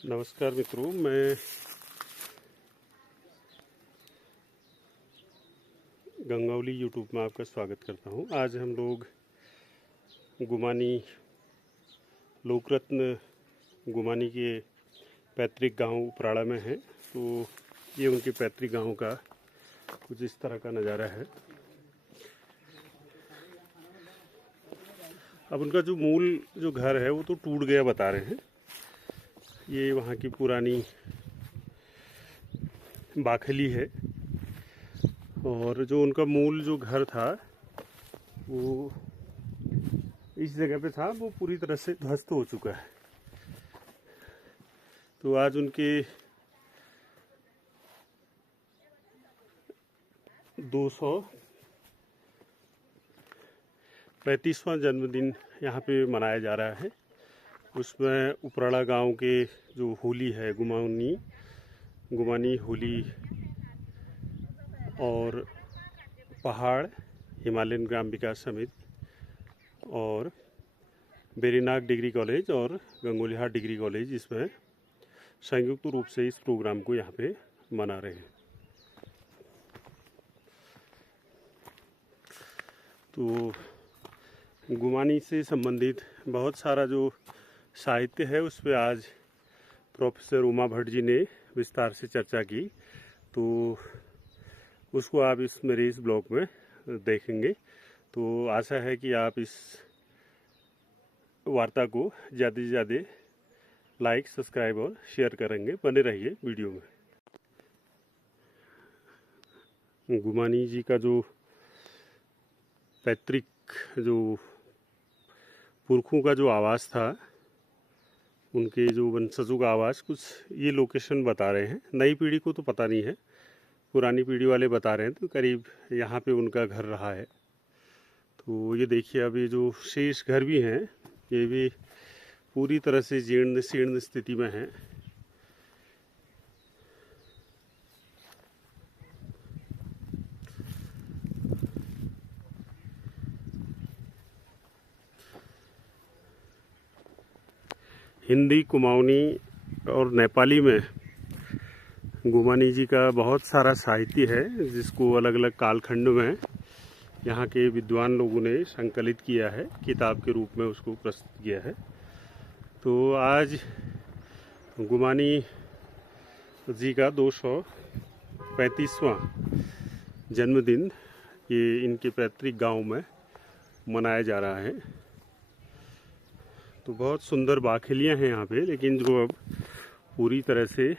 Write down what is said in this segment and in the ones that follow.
नमस्कार मित्रों, मैं गंगौली यूट्यूब में आपका स्वागत करता हूं। आज हम लोग गुमानी लोकरत्न गुमानी के पैतृक गांव उपराड़ा में हैं। तो ये उनके पैतृक गांव का कुछ इस तरह का नज़ारा है। अब उनका जो मूल जो घर है वो तो टूट गया बता रहे हैं। ये वहाँ की पुरानी बाखली है और जो उनका मूल जो घर था वो इस जगह पे था, वो पूरी तरह से ध्वस्त हो चुका है। तो आज उनके 235वां जन्मदिन यहाँ पे मनाया जा रहा है। उसमें उपराड़ा गांव के जो होली है, गुमानी होली और पहाड़ हिमालयन ग्राम विकास समिति और बेरीनाग डिग्री कॉलेज और गंगोलीहाट डिग्री कॉलेज इसमें संयुक्त रूप से इस प्रोग्राम को यहाँ पे मना रहे हैं। तो गुमानी से संबंधित बहुत सारा जो साहित्य है उस पर आज प्रोफेसर उमा भट्ट जी ने विस्तार से चर्चा की। तो उसको आप मेरे इस ब्लॉग में देखेंगे। तो आशा है कि आप इस वार्ता को ज़्यादा से ज़्यादा लाइक, सब्सक्राइब और शेयर करेंगे। बने रहिए वीडियो में। गुमानी जी का जो पैतृक जो पुरखों का जो आवास था, उनके जो वंशजों का आवास, कुछ ये लोकेशन बता रहे हैं। नई पीढ़ी को तो पता नहीं है, पुरानी पीढ़ी वाले बता रहे हैं। तो करीब यहाँ पे उनका घर रहा है। तो ये देखिए, अब ये जो शेष घर भी हैं ये भी पूरी तरह से जीर्ण शीर्ण स्थिति में हैं। हिंदी, कुमाऊनी और नेपाली में गुमानी जी का बहुत सारा साहित्य है, जिसको अलग अलग कालखंड में यहाँ के विद्वान लोगों ने संकलित किया है, किताब के रूप में उसको प्रस्तुत किया है। तो आज गुमानी जी का 235वां जन्मदिन ये इनके पैतृक गांव में मनाया जा रहा है। तो बहुत सुंदर बाखलियाँ हैं यहाँ पे, लेकिन जो अब पूरी तरह से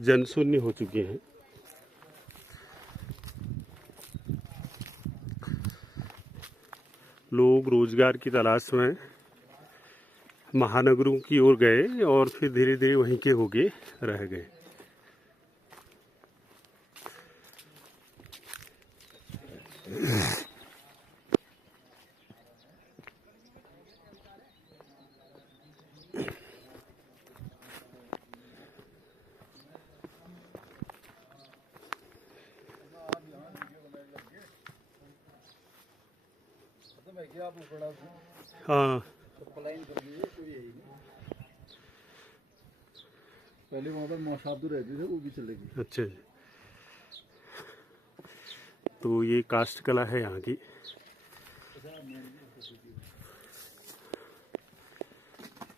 जनशून्य हो चुके हैं। लोग रोजगार की तलाश में महानगरों की ओर गए और फिर धीरे धीरे वहीं के होके रह गए। हाँ, पहले वहाँ पर मौसाबदू रहते थे, वो भी चले गए। अच्छा जी। तो ये काष्ठ कला है यहाँ की।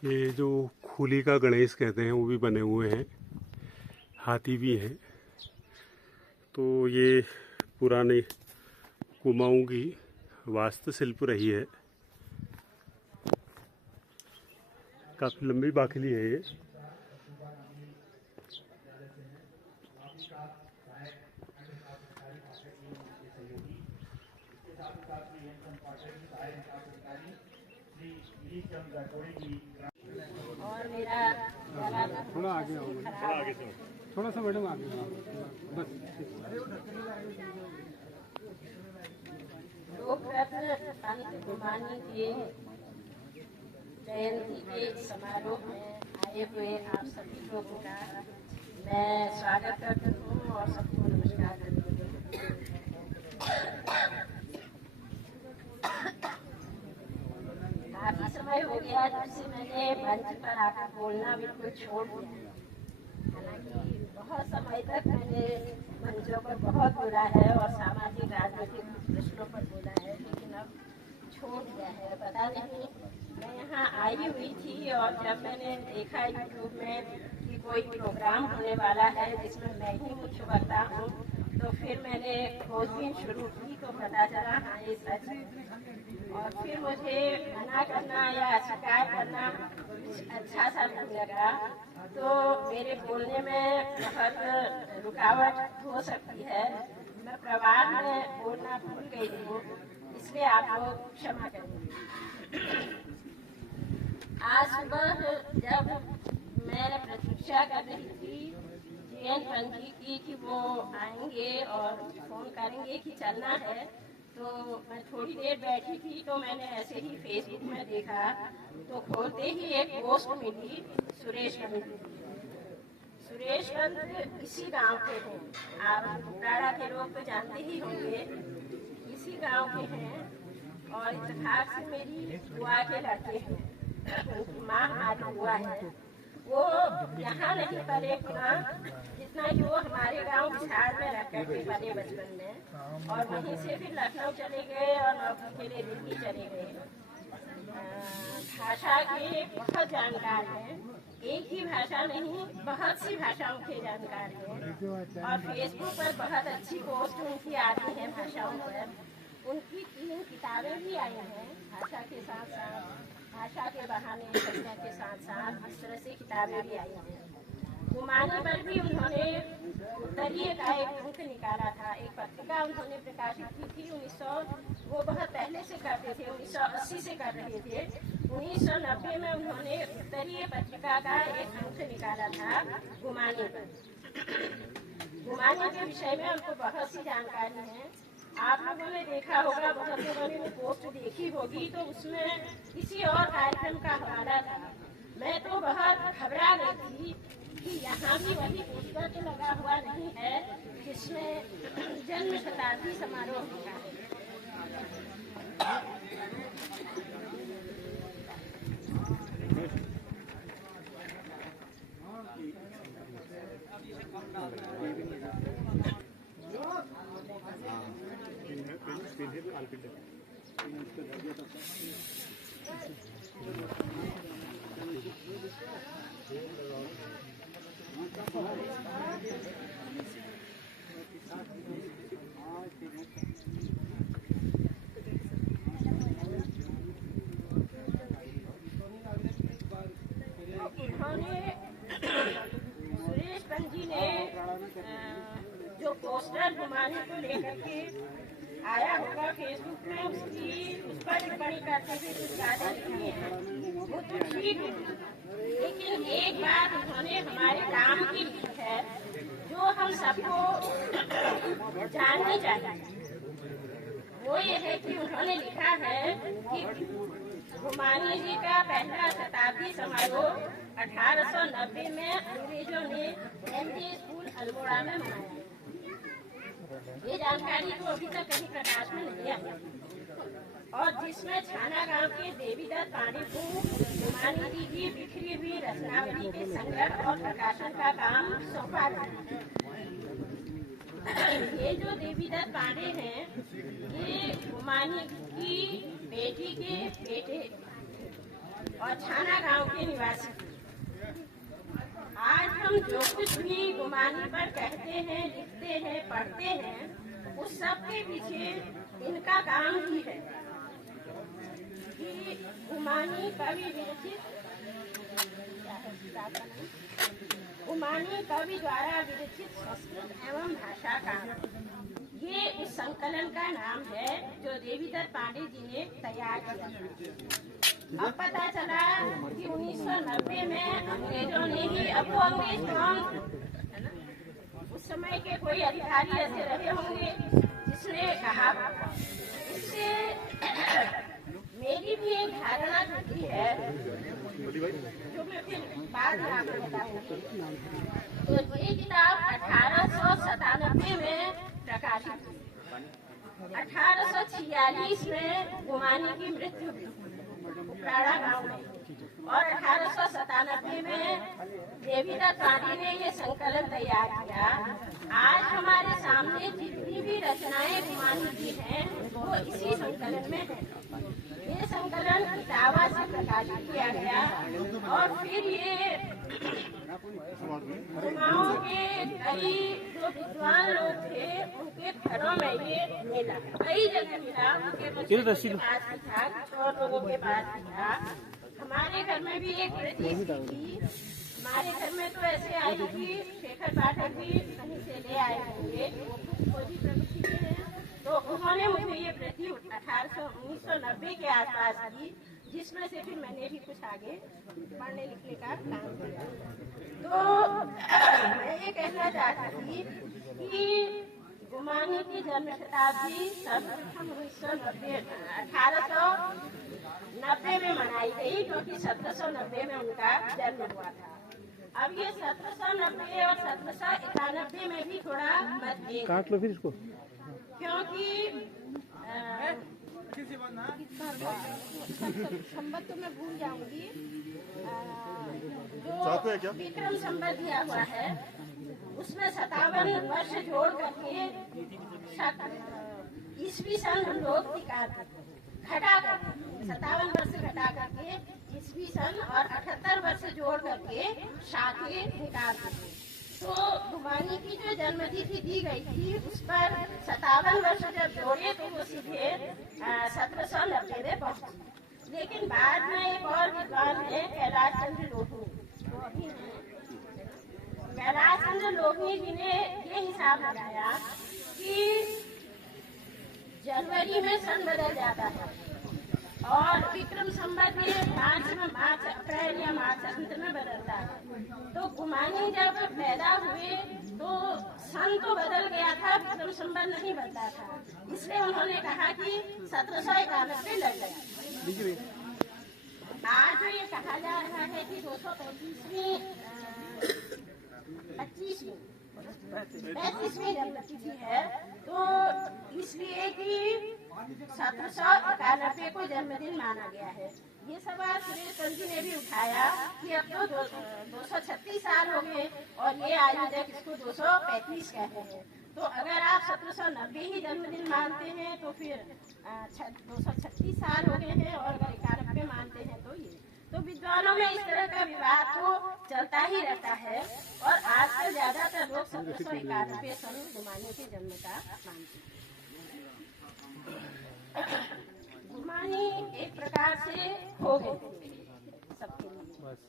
ये जो खूली का गणेश कहते हैं वो भी बने हुए हैं, हाथी भी हैं। तो ये पुराने कुमाऊं की वास्तुशिल्प रही है। काफी लंबी बाखली है ये। और मेरा थोड़ा आगे आओ, थोड़ा सा मैडम आगे बस। लोकरत्न संत गुमानी के जयंती के समारोह में आए हुए आप सभी लोगों का मैं स्वागत करती हूँ और सबको नमस्कार करती हूँ। आप इस समय हो गया जब से मैंने मंच पर आकर बोलना बिल्कुल छोड़ दिया। हालांकि बहुत समय तक मैंने मंचों पर बहुत बोला है और सामाजिक राजनीतिक प्रश्नों पर बोला है, लेकिन अब छोड़ दिया है। पता नहीं, मैं यहाँ आई हुई थी और जब मैंने देखा यूट्यूब में कि कोई प्रोग्राम होने वाला है जिसमें मैं ही मुख्य वक्ता हूँ, तो फिर मैंने खोजबीन शुरू की तो पता चला हाँ ये सच है। और फिर मुझे मना करना या शिकायत करना अच्छा सा नहीं लगा, तो मेरे बोलने में बहुत रुकावट हो सकती है। मैं प्रवाह में बोलना भूल गई हूँ, इसलिए आप लोग क्षमा करें। आज सुबह जब मैं प्रतीक्षा कर रही थी जीएन पंजी की कि वो आएंगे और फोन करेंगे कि चलना है, तो मैं थोड़ी देर बैठी थी तो मैंने ऐसे ही फेसबुक में देखा, तो खोलते ही एक पोस्ट मिली सुरेश पंत। सुरेश पंत इसी गांव के हैं, आप बुटाड़ा के लोग तो जानते ही होंगे, इसी गांव के हैं और इत्तेफाक से मेरी बुआ के लड़के हैं। माँ मालूम हुआ है वो यहाँ नहीं पले पुनः, जितना कि वो हमारे गांव बिहार में रह करके पले बचपन में, और वहीं से फिर लखनऊ चले गए और नौकरी के लिए दिल्ली चले गए। भाषा के बहुत जानकार हैं, एक ही भाषा नहीं बहुत सी भाषाओं के जानकार हैं और फेसबुक पर बहुत अच्छी पोस्ट उनकी आती हैं भाषाओं पर। उनकी 3 किताबें भी आई हैं भाषा के साथ साथ, भाषा के बहाने कविता के साथ साथ इस तरह से किताबें भी आई हैं। गुमानी पर भी उन्होंने उत्तरीय का एक अंक निकाला था, एक पत्रिका उन्होंने प्रकाशित की थी 1900, वो बहुत पहले से करते थे, 1980 से कर रहे थे। 1990 में उन्होंने उत्तरीय पत्रिका का एक अंक निकाला था गुमानी पर। गुमानी के विषय में उनको बहुत सी जानकारी है। आप लोगों ने देखा होगा, बहुत लोगों ने पोस्ट देखी होगी, तो उसमें किसी और कार्यक्रम का हवाला था। मैं तो बहुत घबरा गई थी कि यहाँ भी वही पोस्टर तो लगा हुआ नहीं है जिसमें जन्म शताब्दी समारोह होगा। सुरेश पंजी ने जो पोस्टर गुमानी को लेकर के आया होगा फेसबुक में, उस पर टिप्पणी करते हुए कुछ ज्यादा लिखी है, वो तो ठीक है, लेकिन एक बात उन्होंने हमारे काम की लिखी है जो हम सबको जाननी चाहिए। वो ये है कि उन्होंने लिखा है कि गुमानी जी का पहला शताब्दी समारोह 1890 में अंग्रेजों ने एमजे स्कूल अल्मोड़ा में मनाया। ये जानकारी तो अभी तक कहीं प्रकाश में नहीं आई, और जिसमें छाना गांव के देवीदत्त पांडे को गुमानी जी की बिखरी हुई रचनावली के संग्रह और प्रकाशन का काम सौंपा गया। ये जो देवीदत्त पांडे हैं, ये गुमानी की बेटी के बेटे और छाना गांव के निवासी। आज हम जो कुछ भी गुमानी पर कहते हैं, लिखते हैं, पढ़ते हैं, उस सब के पीछे इनका काम ही है कि गुमानी कवि विरचित, गुमानी कवि द्वारा विरचित संस्कृत एवं भाषा का, ये उस संकलन का नाम है जो देवीदत्त पांडे जी ने तैयार किया। अब पता चला कि 1990 में अंग्रेजों ने ही, अब वो अंग्रेज कौन, उस समय के कोई अधिकारी ऐसे रहे होंगे जिसने कहा। इससे मेरी भी एक धारणा जुड़ी है जो मैं फिर बाद में आपको बताऊंगी। तो ये किताब 1897 में प्रकाशित हुई। 1846 में गुमानी की मृत्यु हुई। उपराड़ा गांव में। और 1897 में देवीदत्त पांडे ने ये संकलन तैयार किया। आज हमारे सामने जितनी भी रचनाएं गुमानी की हैं वो इसी संकलन में है। ये संकलन इटावा से प्रकाशित किया गया और फिर ये गाँव के कई जो विद्वान लोग थे उनके घरों में ये मिला, कई जगह मिला। उनके बच्चों के पास भी था, कुछ और लोगों के पास भी था। हमारे घर में भी एक प्रति थी। हमारे घर में तो ऐसे आई थी, शेखर पाठक भी कहीं से ले आए होंगे, खोजी प्रवृत्ति के हैं। तो उन्होंने मुझे ये प्रति 1990 के आसपास की, जिसमें से फिर मैंने भी कुछ आगे पढ़ने लिखने का काम किया। तो मैं ये कहना चाहती थी कि गुमानी की जन्म शताब्दी सर्वप्रथम 1890 में मनाई गई, क्योंकि 1790 में उनका जन्म हुआ था। अब ये 1790 और 1791 में भी थोड़ा मतभेद, काट लो फिर इसको, क्योंकि संबत तो मैं भूल जाऊंगी। जो विक्रम संबत दिया हुआ है उसमें 57 वर्ष जोड़ करके ईस्वी सन हम लोग घटा करके 57 वर्ष घटा करके ईस्वी सन और 78 वर्ष जोड़ करके शाखे निकाल करके, तो गुमानी की जो जन्मतिथि दी गई थी उस पर 57 वर्ष जब जोड़े तो वो सीधे 1790 में पहुंची। लेकिन बाद में एक और विद्वान है कैलाश चंद्र लोहनी, कैलाश चंद्र लोहनी जी ने ये हिसाब लगाया कि जनवरी में सन बदल जाता है और विक्रम संवत में मार्च अप्रैल या मार्च अंत में बदलता है। तो गुमानी जब पैदा हुए तो सन तो बदल गया था, विक्रम संवत नहीं बदला था। इसलिए उन्होंने कहा कि 1791 लग गया। आज जो ये कहा जा रहा है कि 235वीं 35वीं जन्मतिथि है, तो इसलिए कि 1791 को जन्मदिन माना गया है। ये सवाल सुरेश जी ने भी उठाया कि अब तो 236 साल हो गए और ये आयोजक इसको 235 कहते हैं। तो अगर आप 1790 ही जन्मदिन मानते हैं तो फिर 236 साल हो गए हैं, और अगर 91 मानते हैं तो ये, तो विद्वानों में इस तरह का विवाद तो चलता ही रहता है। और आजकल ज्यादातर लोग 1791 सन गुमानी के जन्म का मानते हैं। गुमानी एक प्रकार से खो गई सबके लिए,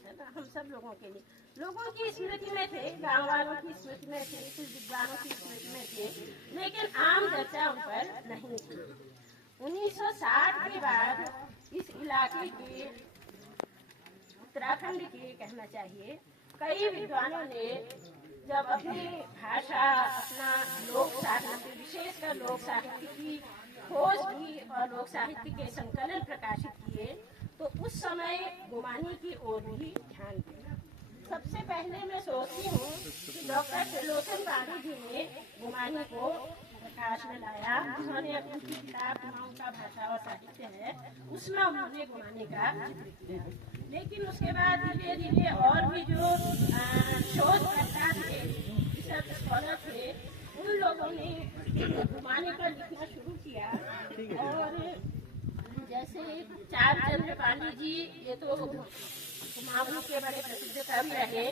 है ना, हम सब लोगों के लिए। लोगों की स्मृति में थे, गांव वालों की स्मृति में थे, कुछ विद्वानों की स्मृति में थे, लेकिन आम चर्चा उन पर नहीं थी। 1960 के बाद इस इलाके के, उत्तराखंड के कहना चाहिए, कई विद्वानों ने जब अपनी भाषा, अपना लोक साहित्य, विशेषकर लोक साहित्य की खोज की और लोक साहित्य के संकलन प्रकाशित किए, तो उस समय गुमानी की ओर भी ध्यान दिया। सबसे पहले मैं सोचती हूँ कि डॉक्टर त्रिलोचन पांडे जी ने गुमानी को प्रकाश में लाया। उन्होंने अपनी किताब गुमाओं का भाषा और साहित्य है, उसमें उन्होंने गुमानी का जिक्र किया। लेकिन उसके बाद धीरे धीरे और भी जो शोधकर्ता थे, रिसर्च स्कॉलर थे, उन लोगों ने गुमानी पर लिखना शुरू किया। और जैसे चारचंद्र पांडे जी, ये तो गुमानी के बड़े प्रसिद्ध कवि रहे,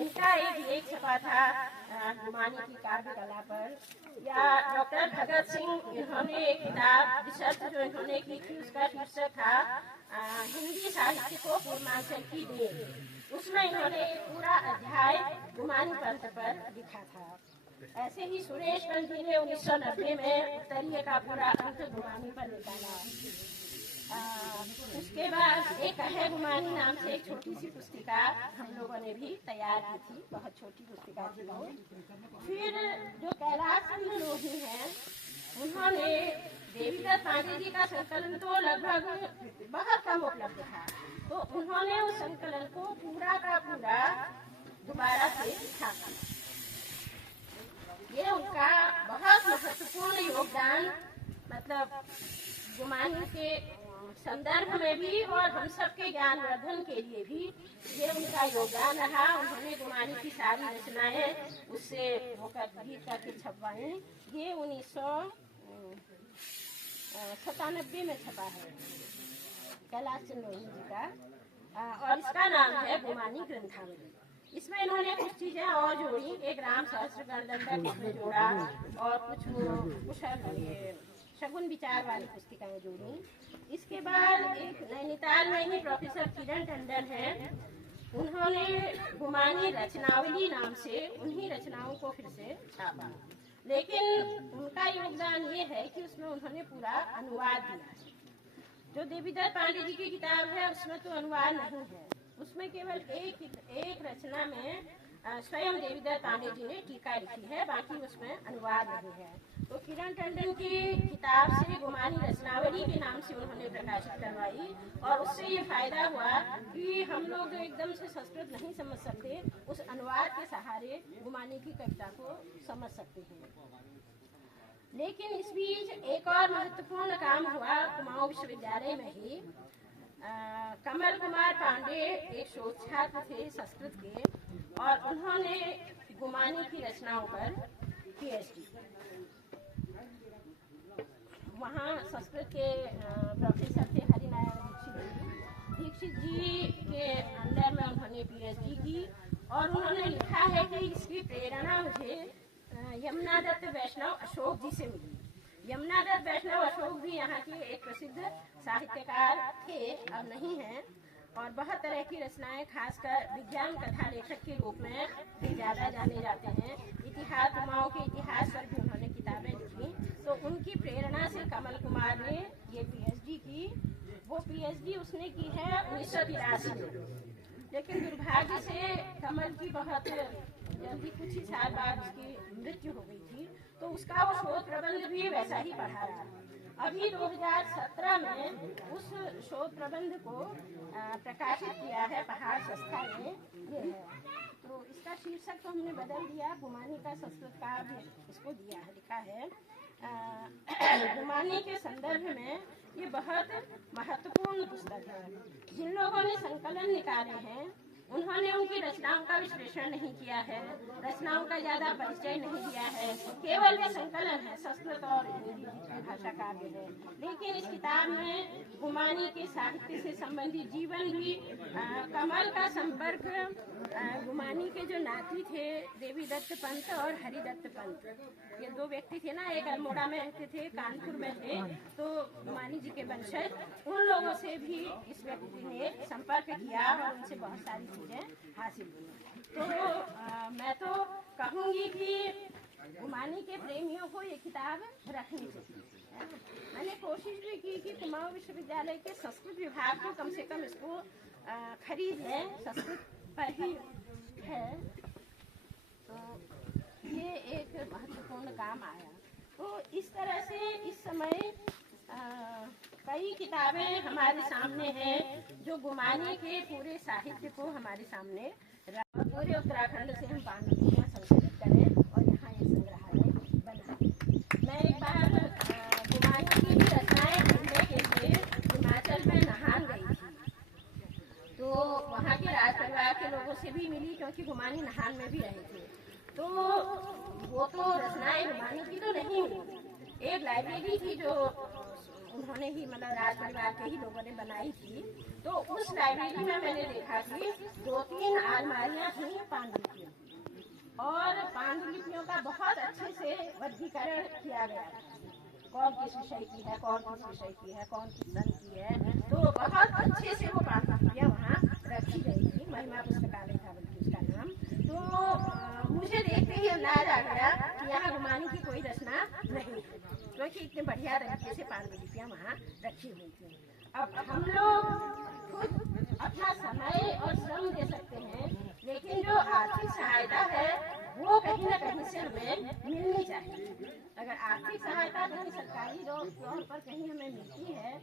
इनका एक लेख छपा था गुमानी की काव्य कला पर। या डॉक्टर भगत सिंह, इन्होंने एक किताब रिसर्च जो इन्होंने की थी उसका शीर्षक था हिंदी साहित्य को पूर्वांचल की देन। उसमें इन्होंने एक पूरा अध्याय गुमानी पंथ पर लिखा था। ऐसे ही सुरेश पंत जी ने 1990 में उत्तरीय का पूरा अंक गुमानी पर निकाला। उसके बाद एक है गुमानी नाम से एक छोटी सी पुस्तिका हम लोगों ने भी तैयार की थी, बहुत छोटी पुस्तिका थी वो। फिर जो कैलाश चंद्र लोही हैं, उन्होंने देवीदत्त पांडे जी का संकलन तो लगभग बहुत कम उपलब्ध था, तो उन्होंने उस संकलन को पूरा का पूरा दोबारा से लिखा। ये उनका बहुत महत्वपूर्ण योगदान, मतलब गुमानी के संदर्भ में भी और हम सबके ज्ञानवर्धन के लिए भी ये उनका योगदान रहा। उन्होंने गुमानी की सारी रचनाएं उससे गीत करके छपवाई। ये 1997 में छपा है कैलाश चंद्र रोहिणी जी का, और इसका नाम है गुमानी ग्रंथावली। इसमें इन्होंने कुछ चीजें और जोड़ी, एक राम सहस्त्र गणदंडक इसमें जोड़ा और कुछ शगुन विचार वाली पुस्तिकाएं जोड़ी। इसके बाद एक नैनीताल में ही प्रोफेसर किरण टंडन है, उन्होंने गुमानी रचनावली नाम से उन्हीं रचनाओं को फिर से छापा, लेकिन उनका योगदान ये है कि उसमें उन्होंने पूरा अनुवाद दिया। जो देवीदत्त पांडे जी की किताब है उसमें तो अनुवाद नहीं है, उसमें केवल एक रचना में स्वयं देवीदत्त पांडे जी ने टीका लिखी है, बाकी उसमें अनुवाद नहीं है। तो किरण टंडन की किताब से गुमानी रचनावली के नाम से उन्होंने प्रकाशित करवाई, और उससे ये फायदा हुआ कि हम लोग जो एकदम से संस्कृत नहीं समझ सकते, उस अनुवाद के सहारे गुमानी की कविता को समझ सकते हैं। लेकिन इस बीच एक और महत्वपूर्ण काम हुआ कुमाऊं विश्वविद्यालय में ही। कमल कुमार पांडे एक शोध छात्र थे संस्कृत के, और उन्होंने गुमानी की रचनाओं पर पीएचडी। वहाँ संस्कृत के प्रोफेसर थे हरिनारायण दीक्षित जी के अंडर में उन्होंने पीएचडी की, और उन्होंने लिखा है कि इसकी प्रेरणा मुझे यमुना दत्त वैष्णव अशोक जी से मिली। यमुना दत्त वैष्णव अशोक भी यहाँ के एक प्रसिद्ध साहित्यकार थे, अब नहीं हैं, और बहुत तरह की रचनाएं खासकर विज्ञान कथा लेखक के रूप में भी ज्यादा जाने जाते हैं। इतिहास कुमाऊं के इतिहास पर भी उन्होंने किताबें लिखी, तो उनकी प्रेरणा से कमल कुमार ने ये पीएचडी की। वो पीएचडी उसने की है 1983 में, लेकिन दुर्भाग्य से कमल की बहुत जल्दी कुछ ही साल बाद उसकी मृत्यु हो गई थी, तो उसका वो शोध प्रबंध भी वैसा ही पढ़ा रहा। अभी 2017 में उस शोध प्रबंध को प्रकाशित किया है पहाड़ संस्था ने, ये है। तो इसका शीर्षक तो हमने बदल दिया, गुमानी का संस्कृत का भी इसको दिया है, लिखा है। गुमानी के संदर्भ में ये बहुत महत्वपूर्ण पुस्तक है। जिन लोगों ने संकलन निकाले हैं उन्होंने उनकी रचनाओं का विश्लेषण नहीं किया है, रचनाओं का ज्यादा परिचय नहीं दिया है, केवल ये संकलन है, संस्कृत और हिंदी भाषा काव्य है। लेकिन इस किताब में गुमानी के साहित्य से संबंधित जीवन भी, कमल का संपर्क गुमानी के जो नाती थे देवीदत्त पंत और हरिदत्त पंत, ये दो व्यक्ति थे ना, एक अल्मोड़ा में रहते थे, कानपुर में थे, तो गुमानी जी के वंशज, उन लोगों से भी इस व्यक्ति ने संपर्क किया और उनसे बहुत सारी चीजें हासिल हुई। तो मैं तो कहूँगी कि गुमानी के प्रेमियों को ये किताब रखनी चाहिए। मैंने कोशिश भी की कि कुमाऊं विश्वविद्यालय के संस्कृत विभाग को कम से कम इसको खरीद लें, संस्कृत पर ही है, तो ये एक महत्वपूर्ण काम आया। तो इस तरह से इस समय कई किताबें हमारे सामने हैं जो गुमानी के पूरे साहित्य को हमारे सामने पूरे उत्तराखंड से हम पांडुलिपियां संकलित करें और यहाँ ये संग्रहालय बनाए। मैं एक बार गुमानी की रचनाएं ढूंढने के लिए हिमाचल में नहान गई थी, तो वहाँ के राज परिवार के लोगों से भी मिली, क्योंकि गुमानी नहान में भी रहे थे। तो वो तो रचनाएं गुमानी की तो नहीं हुई, एक लाइब्रेरी थी जो उन्होंने ही मतलब राज परिवार के ही लोगों ने बनाई थी। तो उस लाइब्रेरी में मैंने देखा कि 2-3 अलमारियां थी पांडुलिपियों, और पांडुलिपियों का बहुत अच्छे से वर्गीकरण किया गया था, कौन किस विषय की है, कौन किस विषय की है, कौन किस सन की है। तो बहुत अच्छे से वो पांडुलिपियां वहाँ रखी गई थी, महिमा पुस्तकालय था बल्कि उसका नाम। तो मुझे देखते ही अंदाज आ गया कि यहाँ गुमानी की कोई रचना नहीं, क्योंकि इतने बढ़िया तरीके से पांडुलिपियां वहाँ रखी हुई थी। अब हम लोग खुद अपना समय और श्रम दे सकते हैं, लेकिन जो आर्थिक सहायता है वो कहीं न कहीं से हमें मिलनी चाहिए। अगर आर्थिक सहायता कहीं सरकारी तौर पर कहीं हमें मिलती है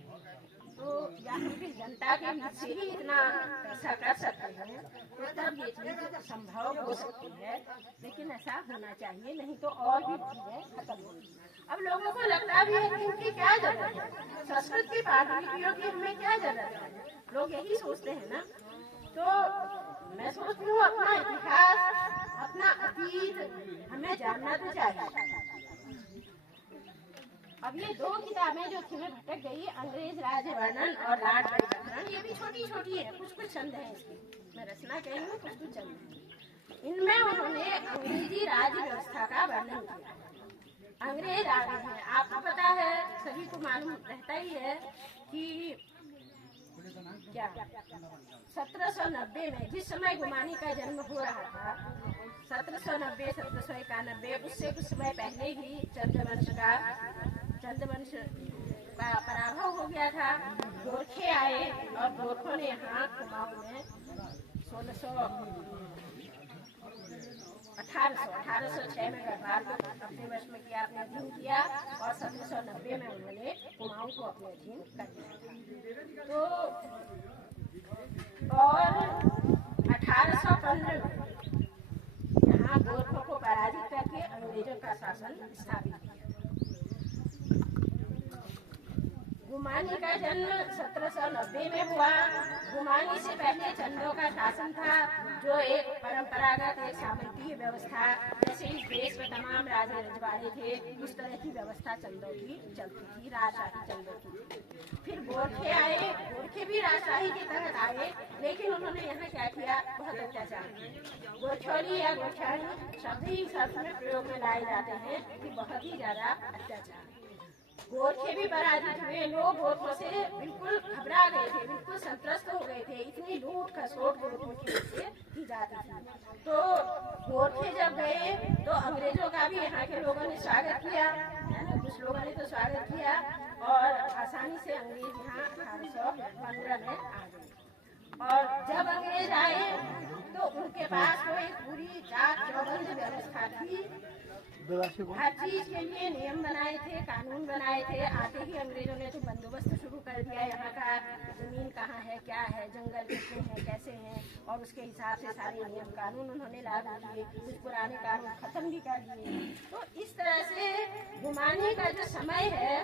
तो यहाँ की जनता के बीच से ही इतना पैसा कर सकते हैं, तो तब ये चीज संभव हो सकती है। लेकिन ऐसा होना चाहिए, नहीं तो और भी चीजें खत्म होगी। अब लोगों को लगता भी है कि इनकी क्या जरूरत है, संस्कृत की पाठलिपियों की हमें क्या जरूरत है, लोग यही सोचते हैं ना। तो मैं सोचती हूँ अपना इतिहास, अपना अतीत हमें जानना तो चाहिए। अब ये दो किताबें जो थी मैं भटक गई, अंग्रेज राज्य वर्णन और लाट परिवर्तन, ये भी छोटी छोटी है, कुछ कुछ छंद है इसकी, मैं रचना कही हूँ, कुछ कुछ छंद है। इनमें उन्होंने अंग्रेजी राज्य व्यवस्था का वर्णन किया। अंग्रेज आ गए हैं, आपको पता है, सभी को मालूम रहता ही है कि क्या 1790 में जिस समय गुमानी का जन्म हो रहा था, 1790 1791, उससे कुछ समय पहले ही चंद्रवंश का पराभव हो गया था। गोरखे आए और गोरखों ने यहाँ कुमाऊं में 1806 में गढ़वाल को अपने वश में किया, अपने अधीन किया, और 1790 में उन्होंने कुमाऊं को अपने अधीन कर दिया था। तो और 1815 में यहाँ गोरखों को पराजित करके अंग्रेजों का शासन स्थापित किया। गुमानी का जन्म 1790 में हुआ। गुमानी से पहले चंदों का शासन था, जो एक परंपरागत एक सामंतीय व्यवस्था, जैसे इस देश में तमाम राजे रजवाड़े थे, उस तरह की व्यवस्था चंदों की चलती थी, राजशाही चंदों की। फिर गोरखे आए, गोरखे भी राजशाही के तहत आए, लेकिन उन्होंने यहाँ क्या किया, बहुत अत्याचार। गोरछोली या गोरछाणी शब्द ही शब्द में प्रयोग में लाए जाते हैं कि बहुत ही ज्यादा अत्याचार। गोरखे भी पराजित हुए, लोग गोरखों से बिल्कुल घबरा गए थे, बिल्कुल संत्रस्त हो गए थे, इतनी लूट खसोट गोरखों की वजह से की जाती थी। तो गोरखे जब गए तो अंग्रेजों का भी यहाँ के लोगों ने स्वागत किया, है ना, कुछ लोगों ने तो स्वागत किया, और आसानी से अंग्रेज यहाँ 1815 में आ गए। और जब अंग्रेज आए तो उनके पास तो एक पूरी चाक चौबंद व्यवस्था थी, हर चीज के लिए नियम बनाए थे, कानून बनाए थे। आते ही अंग्रेजों ने तो बंदोबस्त शुरू कर दिया, यहाँ का जमीन कहाँ है, क्या है, जंगल कितने हैं, कैसे हैं, और उसके हिसाब से सारे नियम कानून उन्होंने लागू किए, कुछ पुराने कानून खत्म भी कर दिए। तो इस तरह से गुमानी का जो समय है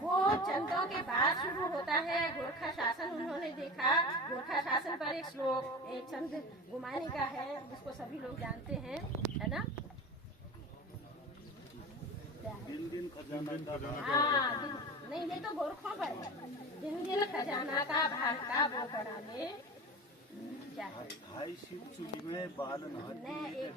वो चंदों के बाद शुरू होता है। गोरखा शासन उन्होंने देखा, गोरखा शासन पर एक श्लोक, एक छंद गुमानी का है, जिसको सभी लोग जानते हैं, है ना। दिन दिन खजाना का, हाँ, नहीं, ये तो गोरखों पर है। दिन दिन खजाना का भाग का वो बना ले, क्या है, ढाई शिव चुली में बाल एक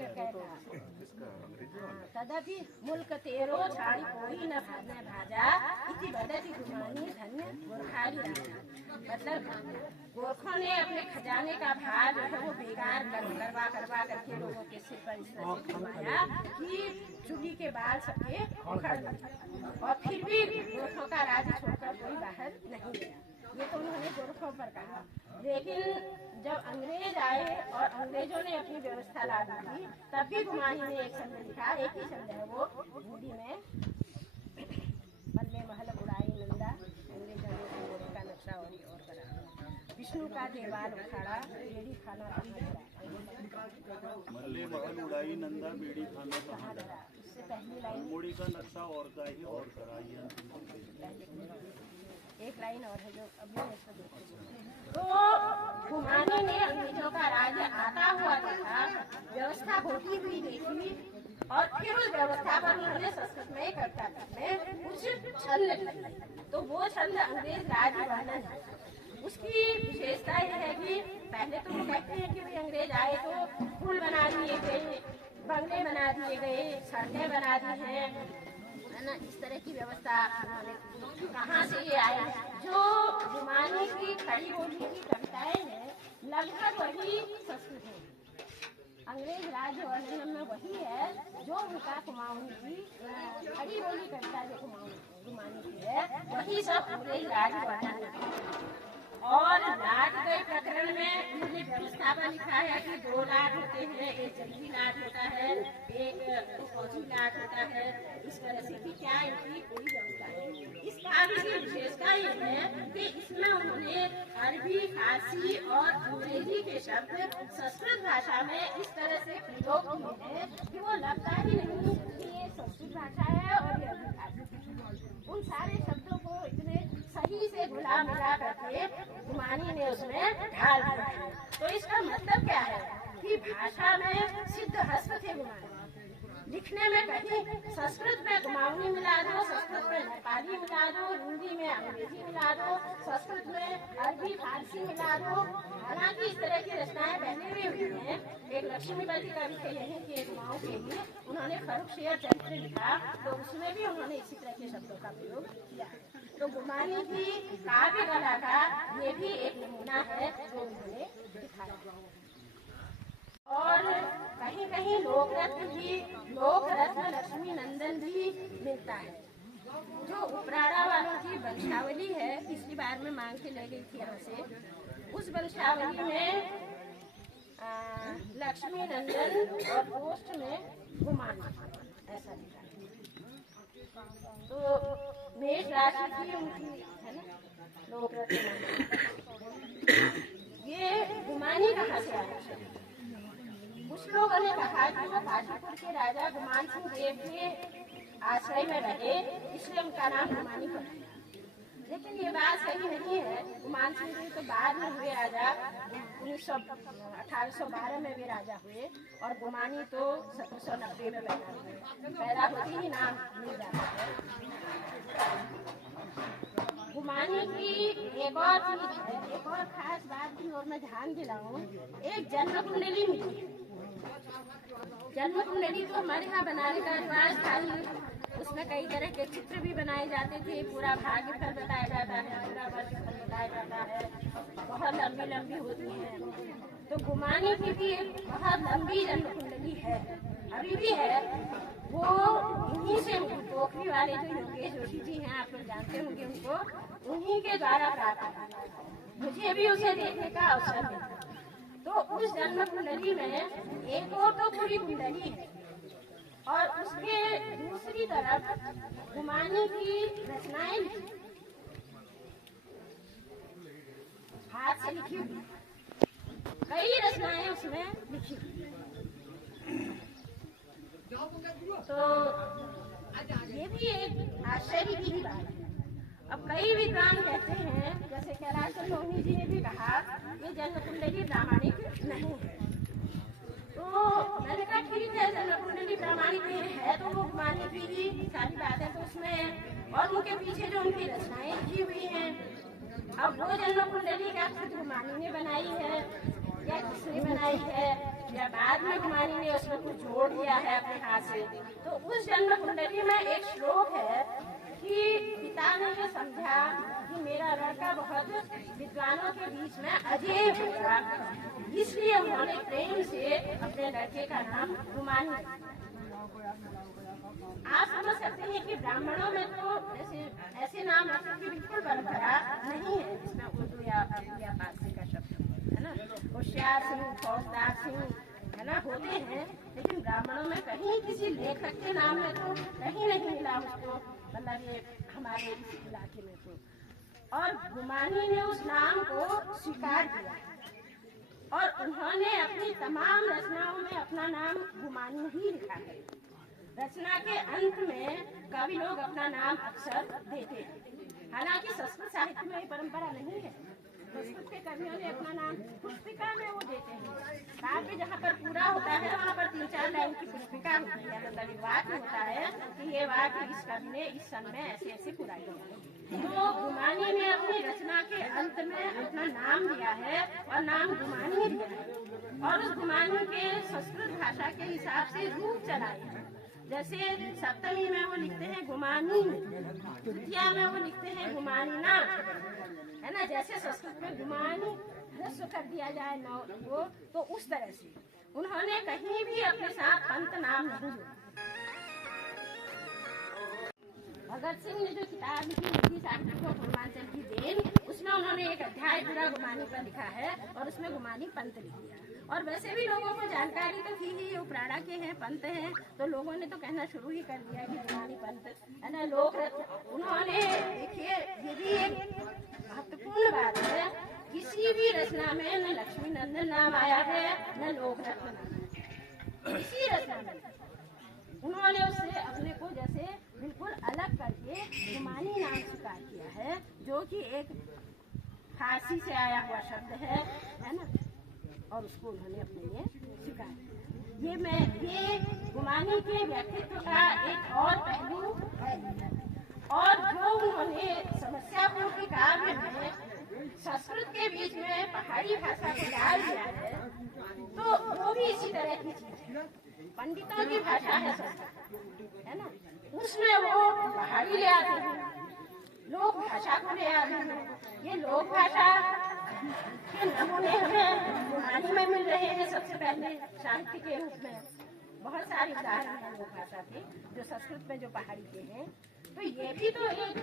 तदपि मुल्क तेरो छाड़ी कोई न भाजा, इति बदति गुमानी धन्य गोरखाली राजा। मतलब गोरखों ने अपने खजाने का भार जो है वो बेकार करवा करके लोगों के सिर पर इस तरह से घुमाया कि चुली के बाल सबके उखड़ गए, और फिर भी गोरखों का राज्य छोड़कर कोई बाहर नहीं गया। ये तो उन्होंने गोरखों पर कहा। लेकिन जब अंग्रेज आए और अंग्रेजों ने अपनी व्यवस्था लागू की, तब भी गुमानी ने एक छंद लिखा, एक ही छंद है वो, हिंदी में, पल्ले महल उड़ाई नंदा, अंग्रेजों ने अंग्रेज का नक्शा और करा, विष्णु का देवाल उखाड़ा, बेड़ी खाना मल्ले महल उड़ाई नंदा, बेड़ी खाना कहाँ धरा। इससे पहली लाइन, मोड़ी का नक्शा और का ही और कराई। एक लाइन और है जो अभी इसको देखो। तो गुमानी ने अंग्रेजों का राज्य आता हुआ देखा, व्यवस्था होती हुई देखी, और फिर उस व्यवस्था पर उन्होंने संस्कृत में कविता में कुछ छंद लिखे। तो वो छंद अंग्रेज राज्य वर्णन है। उसकी विशेषता यह है कि पहले तो वो कहते हैं कि भाई अंग्रेज आए तो पुल बना दिए गए, बंगले बना दिए गए, सड़कें बना दी हैं, है ना, इस तरह की व्यवस्था कहाँ से ये आया। जो गुमानी की खड़ी बोली की कविताएं हैं लगभग वही संस्कृत है, अंग्रेज राज्य वर्णन में वही है जो उनका कुमाऊं की खड़ी बोली कविता जो गुमानी की है, वही सब अंग्रेज राज्य वर्णन है। और लाट गए प्रकरण में उन्होंने व्यवस्थापन लिखा है कि 2 लाट होते हैं, एक जंगी लाट होता है, एक फौजी लाट होता है। इस तरह से कि क्या इनकी कोई व्यवस्था है। इस काव्य की विशेषता ये है कि इसमें उन्होंने अरबी, फारसी और अंग्रेजी के शब्द संस्कृत भाषा में इस तरह से प्रयोग किए हैं कि वो लगता ही नहीं कि ये संस्कृत भाषा है और ये अरबी भाषा। उन सारे शब्दों को इतने सही से घुला मिला करके गुमानी ने उसमें ढाल दिया है। तो इसका मतलब क्या है कि भाषा में सिद्ध हस्त थे गुमानी। लिखने में कहीं संस्कृत में गुमावनी मिला दो, संस्कृत में नेपाली मिला दो, हिंदी में अंग्रेजी मिला दो, संस्कृत में अरबी फारसी मिला दो। हालांकि इस तरह की रचनाएं पहले भी हुई हैं। एक लक्ष्मीपति कवि थे यहीं के गुमाओं के लिए, उन्होंने फर्रुखशियर चरित्र लिखा, तो उसमें भी उन्होंने इसी तरह के शब्दों का प्रयोग किया। तो गुमानी की काव्य कला का ये भी एक नमूना है जो उन्होंने दिखाया। और कहीं कहीं लोकरत्न लक्ष्मी नंदन भी मिलता है। जो उपराड़ा वालों की वंशावली है, पिछली बार में मांग के ले गई थी यहाँ से, उस वंशावली में लक्ष्मी नंदन और पोस्ट में गुमानी ऐसा लिखा है। तो मेष राशि थी उनकी, है ना, लोकरत्न। ये गुमानी कहाँ से आया? कुछ लोगों ने कहा कि वो काशीपुर के राजा गुमान सिंह देव के आश्रय में रहे, इसलिए उनका नाम गुमानी पड़ा। लेकिन ये बात सही नहीं है। गुमान सिंह देव तो बाद में हुए राजा, 1812 में वे राजा हुए, और गुमानी तो 1790 में पैदा हुए। पैदा होती ही नाम मिल जाता है। गुमानी की एक और चीज है, एक और खास बात की ओर मैं ध्यान दिलाऊं, एक जन्म कुंडली मिली है। जन्म कुंडली तो हमारे यहाँ बनाने का रिवाज था ही। उसमें कई तरह के चित्र भी बनाए जाते थे, पूरा भाग्यफल बताया जाता है, पूरा वर्षफल बताया जाता है, बहुत लंबी लंबी होती है। तो गुमानी की भी एक बहुत लंबी जन्म कुंडली है, अभी भी है। वो उन्हीं से, पोखरी वाले जो योगेश जोशी जी हैं, आप लोग जानते होंगे उनको, उन्हीं के द्वारा प्राप्त। मुझे भी उसे देखने का अवसर मिला। तो उस जन्म कुंडली में एक और तो पूरी कुंडली है, और उसके दूसरी तरफ गुमानी की रचनाएं हाथ से लिखी हुई, कई रचनाएं उसमें लिखी हुई। तो ये भी एक आश्चर्य की ही बात है। अब कई विद्वान कहते हैं, जैसे कैलाश लोहनी जी ने भी कहा, ये जन्म कुंडली प्रामाणिक नहीं है। तो मैंने कहा ठीक है, जन्म कुंडली प्रामाणिक नहीं है तो वो गुमानी की ही सारी बातें तो उसमें है, और उनके पीछे जो उनकी रचनाएं लिखी हुई हैं। अब वो जन्म कुंडली का खुद गुमानी ने बनाई है या किसने बनाई है, या बाद में गुमानी ने उसमें कुछ जोड़ दिया है अपने हाथ से। तो उस जन्म कुंडली में एक श्लोक है कि पिता ने ये समझा कि मेरा लड़का बहुत विद्वानों के बीच में अजय होगा, इसलिए उन्होंने प्रेम से अपने लड़के का नाम गुमानी रखा। आप समझ सकते हैं कि ब्राह्मणों में तो ऐसे नाम रखने की बिल्कुल परंपरा नहीं है, जिसमें उर्दू या फारसी का शब्द है ना, होशियार सिंह, फौजदार सिंह, है ना, होते हैं। लेकिन ब्राह्मणों में कहीं किसी लेखक के नाम में तो कहीं नहीं मिला उसको, मतलब ये हमारे इस इलाके में तो। और गुमानी ने उस नाम को स्वीकार किया, और उन्होंने अपनी तमाम रचनाओं में अपना नाम गुमानी ही लिखा है। रचना के अंत में कवि लोग अपना नाम अक्सर देते हैं। हालांकि संस्कृत साहित्य में ये परंपरा नहीं है। संस्कृत के कवियों ने अपना नाम पुष्पिका में वो देते हैं। काव्य जहाँ पर पूरा होता है वहाँ पर 3-4 लाइन की पुष्पिका होती है, मतलब एक वाक्य होता है कि ये वाक्य इस कवि ने इस सन में ऐसे ऐसे पूरा किया। तो गुमानी ने अपनी रचना के अंत में अपना नाम दिया है, और नाम गुमानी दिया है, और उस गुमानी के संस्कृत भाषा के हिसाब से रूप चलाए हैं। जैसे सप्तमी में वो लिखते हैं गुमानी, द्वितीया में वो लिखते हैं गुमानिना, है ना। जैसे संस्कृत में गुमानी ह्रस्व कर दिया जाए वो, तो उस तरह से उन्होंने कहीं भी अपने साथ पंत नाम नहीं जोड़ा। भगत सिंह ने जो किताब लिखी हिंदी साहित्य को पूर्वांचल की देन, उसमें उन्होंने एक अध्याय पूरा गुमानी पर लिखा है और उसमें गुमानी पंथ लिख दिया। और वैसे भी लोगों को जानकारी तो थी ही, उपराड़ा के हैं, पंथ हैं, तो लोगों ने तो कहना शुरू ही कर दिया कि गुमानी पंथ है ना, लोक रत्न। उन्होंने देखिए ये भी एक महत्वपूर्ण बात है, किसी भी रचना में न लक्ष्मी नंदन नाम आया है न लोक रत्न नाम, किसी रचना में उन्होंने उससे अपने को जैसे बिल्कुल अलग करके गुमानी नाम स्वीकार किया है, जो कि एक फारसी से आया हुआ शब्द है ना, और उसको उन्होंने अपने लिए स्वीकार किया। ये गुमानी के व्यक्तित्व का एक और पहलू है। और जो उन्होंने समस्यापूर्ण के काव्य में संस्कृत के बीच में पहाड़ी भाषा को डाल दिया है, तो वो भी इसी तरह की चीज है। पंडितों की भाषा है संस्कृत, है ना, उसमें वो पहाड़ी ले आते हैं, लोक भाषा को ले आते हैं। ये लोक भाषा के नमूने हमें गुमानी में मिल रहे हैं। सबसे पहले शांति के रूप में बहुत सारे उदाहरण हैं लोक भाषा के, जो संस्कृत में जो पहाड़ी के हैं। तो ये भी तो एक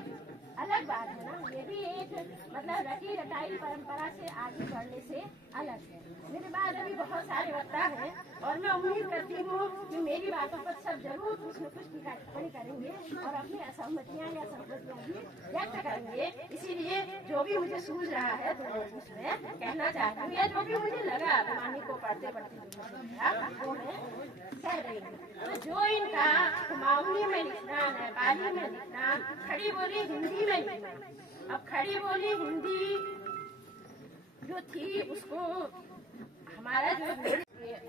अलग बात है ना, ये भी एक मतलब रटी रटाई परंपरा से आगे बढ़ने से अलग है। मेरे बाद अभी बहुत सारे वक्ता हैं और मैं उम्मीद करती हूँ कि मेरी बातों पर सब जरूर कुछ न कुछ टीका टिप्पणी करेंगे और अपनी असहमतियाँ या सहमतियाँ भी व्यक्त करेंगे। इसीलिए जो भी मुझे सूझ रहा है तो उसमें कहना चाहती हूँ, या जो भी मुझे लगा गुमानी को पढ़ते वो मैं कह रही हूँ। तो जो इनका कुमाऊनी में लिखना, नेपाली में लिखना, खड़ी बोली हिंदी में लिखना, अब खड़ी बोली हिंदी जो थी उसको हमारा जो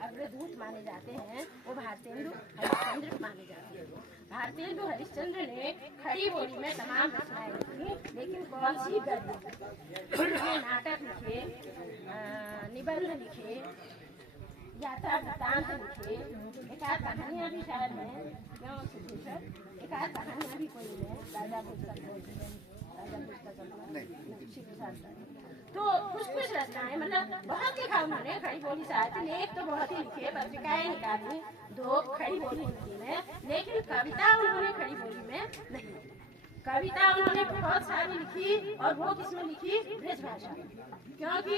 अग्रदूत माने जाते हैं वो भारतेंदु हरिश्चंद्र माने जाते हैं। भारतेंदु हरिश्चंद्र ने खड़ी बोली में तमाम रचनाएं लिखी, लेकिन कौन सी गद्य नाटक लिखे, निबंध लिखे, यात्रा वृत्तांत लिखे, एकाध कहानियाँ भी शायद हैं, एकाध कहानियाँ भी कोई है, राजा तो कुछ रचनाएं मतलब बहुत लिखा उन्होंने खड़ी बोली साहित्य, लेख तो बहुत ही लिखे, पत्रिकाएं निकाली 2 खड़ी बोली हिंदी में, लेकिन कविता उन्होंने खड़ी बोली में नहीं। कविता उन्होंने बहुत सारी लिखी और वो किसमें लिखी? ब्रज भाषा, क्योंकि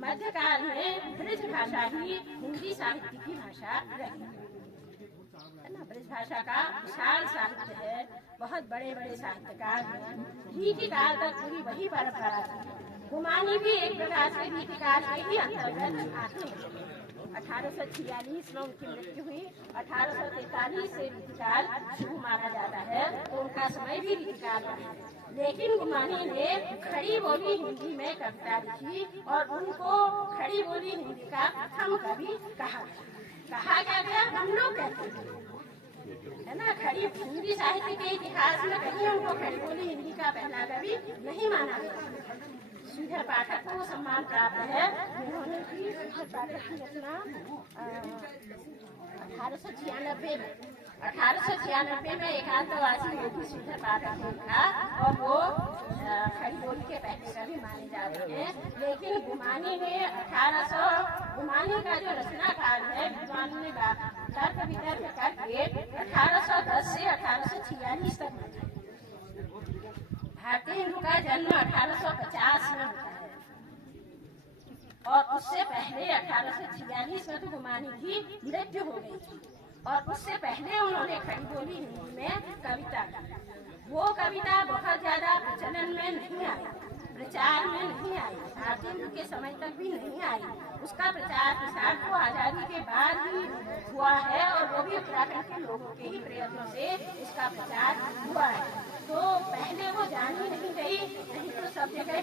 मध्यकाल में ब्रज भाषा ही हिंदी साहित्य की भाषा रही है ना। ब्रज भाषा का विशाल साहित्य है, बहुत बड़े बड़े साहित्यकार हैं, गीतिकार तक पूरी वही परंपरा थी। गुमानी भी एक प्रकार से गीतिकार के ही अंतर्गत आते हैं। 1846 में उनकी मृत्यु हुई, 1843 से गीतिकार शुरू माना जाता है, तो उनका समय भी गीतिकार रहा। लेकिन गुमानी ने खड़ी बोली हिंदी में कविता लिखी और उनको खड़ी बोली हिंदी का प्रथम कवि कहा क्या गया, हम लोग कहते हैं, है ना। खड़ी हिंदी साहित्य के इतिहास में कहीं उनको खड़ी बोली हिंदी का पहला कवि नहीं माना गया। श्रीधर पाठक को सम्मान प्राप्त है, जिन्होंने की श्रीधर पाठक की रचना 1896 में एकांतवासी योगी श्रीधर पाठक ने लिखा और वो खड़ी बोली के पहले कवि माने जाते हैं। लेकिन गुमानी ने 1800 गुमानी का जो रचनाकार है, विद्वानों ने तर्क वितर्क करके 1810 से 1846 तक भारतेंदु का जन्म 1850 में होता है और उससे पहले 1846 में तो गुमानी की मृत्यु हो गई थी और उससे पहले उन्होंने खड़ी बोली हिंदी में कविता की। वो कविता बहुत ज्यादा प्रचलन में नहीं आई, प्रचार में नहीं आई, भारतेंदु के समय तक भी नहीं आई। उसका प्रचार प्रसार तो आजादी के बाद ही हुआ है और वो भी उत्तराखंड के लोगों के ही प्रयत्नों से इसका प्रचार हुआ है। तो पहले वो जानी नहीं गई, नहीं तो सब जगह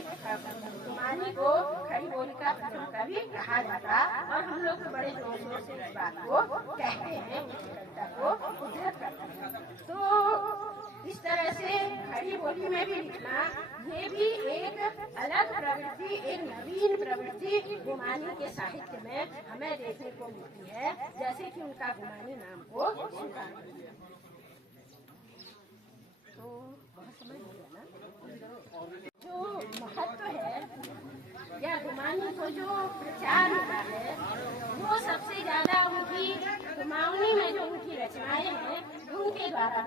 गुमानी को खड़ी बोली का प्रथम कवि कहा जाता और हम लोग बड़े जोर शोर से इस बात को कहते हैं, कविता को उद्धृत करते हैं। तो इस तरह से खड़ी बोली में भी लिखना ये भी एक अलग प्रवृत्ति, एक नवीन प्रवृत्ति गुमानी के साहित्य में हमें देखने को मिलती है, जैसे कि उनका गुमानी नाम को स्वीकार किया। तो बहुत समझ गया ना, जो महत्व है या गुमानी को जो प्रचार हुआ है वो सबसे ज्यादा उनकी कुमाऊनी में जो उनकी रचनाएं हैं उनके द्वारा।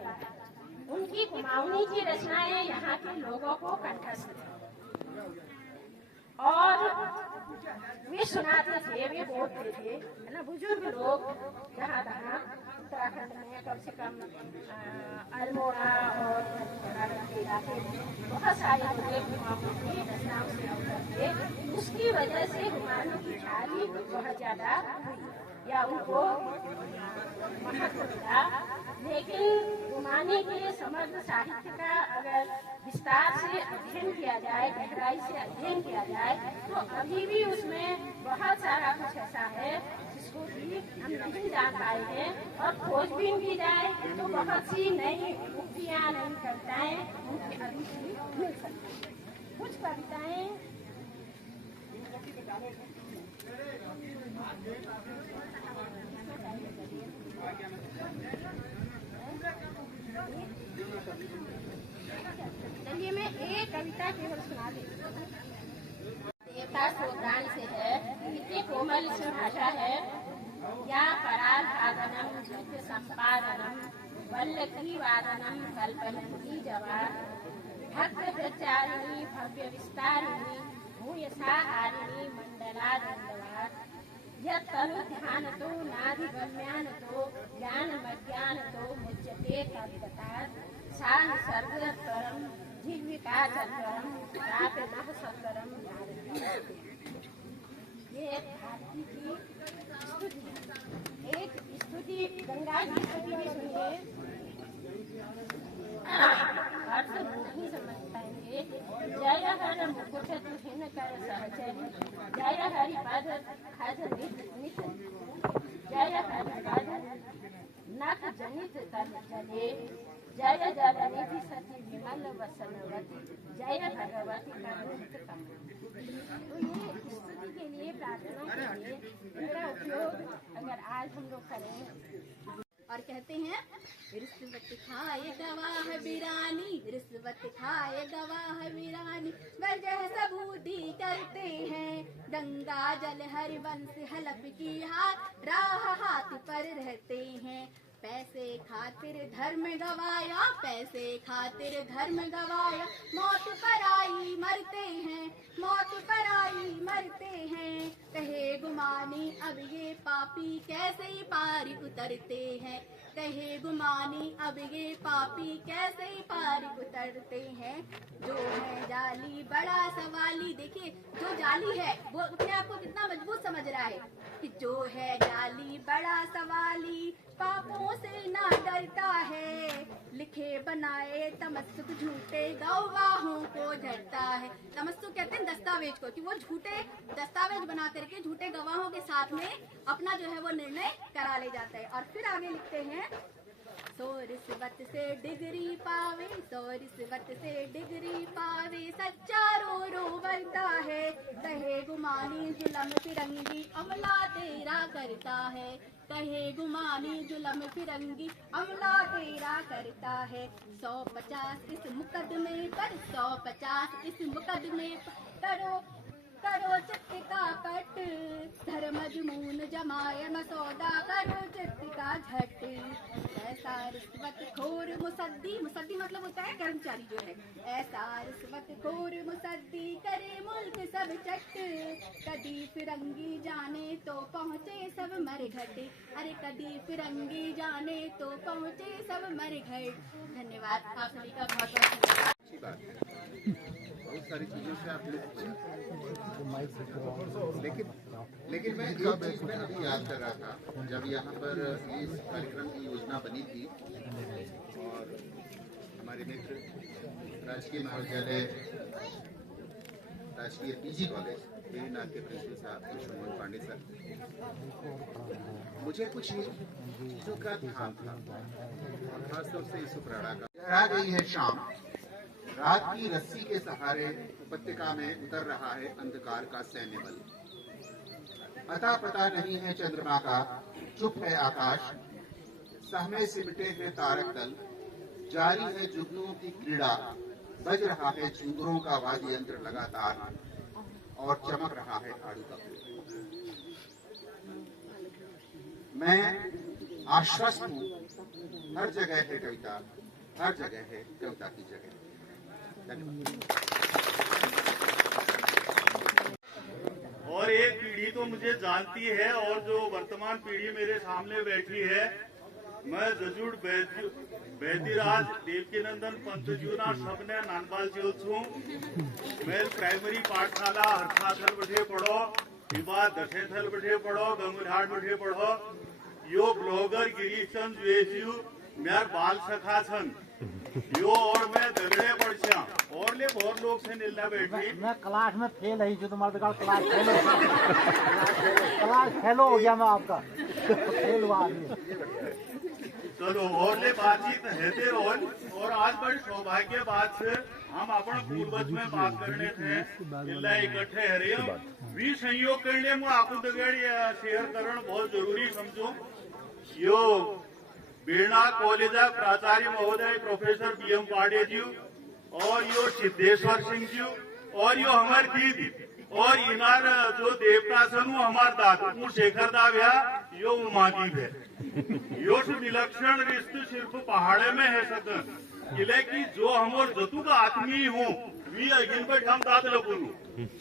उनकी कुमाऊनी की रचनाएं यहाँ के लोगों को कंठस्थ है। और वे सुनाते थे, वे बोलते थे, है ना। बुजुर्ग लोग जहाँ तहाँ उत्तराखंड में कम से कम अल्मोड़ा और कर्नाटक के इलाके में बहुत सारे लोग हुमायूं की रचनाओं से अवगत थे। उसकी वजह से हुमायूं की ख्याली बहुत ज्यादा हुई या उनको महत्व मिला। लेकिन गुमानी के समग्र साहित्य का अगर विस्तार से अध्ययन किया जाए, गहराई से अध्ययन किया जाए, तो अभी भी उसमें बहुत सारा कुछ ऐसा है जिसको भी हम नहीं जान पाए हैं। और खोजबीन की जाए तो बहुत सी नई उक्तियाँ, नई कविताएं उनकी अभी भी मिल सकती हैं। कुछ कविताएं चलिए मैं एक कविता केवल सुना देती हूँ। देवता सोगान से है, कितनी कोमल इसमें भाषा है। या पराधादनम नृत्य संपादनम वल्लकी वादनम कल्पनंती जवान भक्त प्रचारिणी भव्य विस्तारिणी भूयसा हारिणी मंडला दंडवान यत्तनु ध्यान तो नाधिगम्यान तो ज्ञान मज्ञान तो मुच्यते तत्पतात् सा निसर्गतरम जीविका चंद्रम प्राप्य नः सत्वरम भारती। ये भारती की स्तुति है। एक स्तुति गंगा की स्तुति भी सुनिए, अर्थ नहीं समझ पाएंगे। जय हर मुकुट तुहिन कर सहचरी जय हरिपद खज नित जय हरिपद नख जनित तन चले जय जलनिधि सती विमल वसनवती जय भगवती करुणित कमल। तो ये स्तुति के लिए, प्रार्थना के लिए इनका उपयोग अगर आज हम लोग करें। और कहते हैं रिश्वत खाए गवाह बिरानी, रिश्वत खाए गवाह बिरानी वजह सबूती करते हैं। गंगा जल हरिवंश हलफ की हाथ राह हाथ पर रहते हैं। पैसे खातिर धर्म गवाया, पैसे खातिर धर्म गवाया, मौत पर आई मरते हैं, मौत पर आई मरते हैं। कहे गुमानी अब ये पापी कैसे पार उतरते हैं, कहे गुमानी अब ये पापी कैसे पार उतरते हैं। जो है जाली बड़ा सवाली, देखिए जो जाली है वो अपने आप को कितना मजबूत समझ रहा है कि जो है जाली बड़ा सवाली पापों से ना डरता है। लिखे बनाए तमस्सुक झूठे गवाहों को झड़ता है। तमस्सुक कहते हैं दस्तावेज को, कि वो झूठे दस्तावेज बना करके झूठे गवाहों के साथ में अपना जो है वो निर्णय करा ले जाता है। और फिर आगे लिखते हैं सो रिश्वत से डिग्री पावे, सो रिश्वत से डिग्री पावे, सच्चा रो रो बनता है। कहे गुमानी जुलम फिरंगी अमला तेरा करता है, कहे गुमानी जुलम फिरंगी अमला तेरा करता है। 150 इस मुकदमे पर, 150 इस मुकदमे पर करो चित्त का पट, धर्म जुनून जमाए मसौदा करो चित्त का झट। ऐसा रिश्वत खोर मुसद्दी, मुसद्दी मतलब होता है कर्मचारी जो है, ऐसा रिश्वत खोर मुसद्दी करे मुल्क सब चट। कदी फिरंगी जाने तो पहुँचे सब मरघट, अरे कदी फिरंगी जाने तो पहुँचे सब मरघट। धन्यवाद, आप सभी का बहुत बहुत धन्यवाद। बहुत सारी चीज़ों से आपने लेकिन मैं एक चीज में अभी याद कर रहा था, जब यहाँ पर इस कार्यक्रम की योजना बनी थी और हमारे मित्र राजकीय महाविद्यालय राजकीय पीजी कॉलेज देवीनाथ के प्रिंसिपल साहब कृष्ण पांडे सर, मुझे कुछ चीज़ों का ध्यान था और खासतौर से इस उपराड़ा का। आ गई है शाम, रात की रस्सी के सहारे उपत्यका में उतर रहा है अंधकार का सैन्य बल। अता पता नहीं है चंद्रमा का, चुप है आकाश, सहमे सिमटे हैं तारक दल, जारी है जुगनुओं की क्रीड़ा, बज रहा है झुंगरों का वाद्य यंत्र लगातार और चमक रहा है आड़ू का फूल। मैं आश्वस्त हूँ, हर जगह है कविता, हर जगह है कविता की जगह। धन्यवाद। और एक पीढ़ी तो मुझे जानती है, और जो वर्तमान पीढ़ी मेरे सामने बैठी है, मैं जजूड़ बैतीराज देवकीनंदन पंतजूना सबने नानपाल चेल छू। मैं प्राइमरी पाठशाला हरसाथल बैठे पढ़ो, विवाह दशेथल बैठे पढ़ो, गंगुरहाट बैठे पढ़ो। यो ब्लॉगर गिरीश चंद जोशी मेर बाल सखा छन, यो और मैं दगड़े पढ़छा, और ले बहुत लोग से नीला बैठी। मैं क्लास में फेल है जो तुम्हारे क्लास फेल हो गया मैं आपका फेल हुआ आदमी। चलो और ले बातचीत है और आज बड़ी सौभाग्य बात से हम अपन पूर्वज में बात करने थे इल्ला इकट्ठे है रहे वी संयोग करने में आपको दगड़ शेयर करण बहुत जरूरी समझो। यो बीणा कॉलेज प्राचार्य महोदय प्रोफेसर बीएम पांडे जी और यो सिद्धेश्वर सिंह जी और यो हमार दीदी और इनार जो देवता सनु हमार दादा शेखर दाव्या यो उमादीप है। यो विलक्षण रिश्ते सिर्फ पहाड़े में है सकन किले की जो हमोर जतु का आत्मी हूँ वी अगिन पे हम दाद लगुनु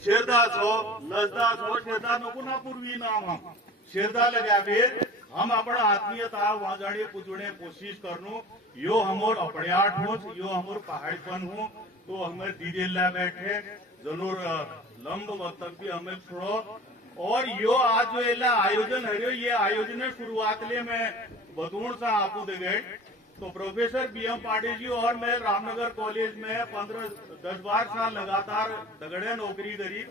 शेरदास हो लसदास हो शेरदा नकुना पूर्वी नाम हम शेरदा लगा फिर हम अपना आत्मीयता वहां जाने पुजने कोशिश करनु। यो हमोर अपड़ियाट हो, यो हमोर पहाड़पन हो, तो हमें दीदेला बैठे जरूर लंब वक्तव्य हमें सुनो। और यो आज जो एला आयोजन है ये आयोजन शुरुआत ले मैं बतूर सा आपको दे तो प्रोफेसर बीएम पांडे जी और मैं रामनगर कॉलेज में 10-12 साल लगातार दगड़े नौकरी करी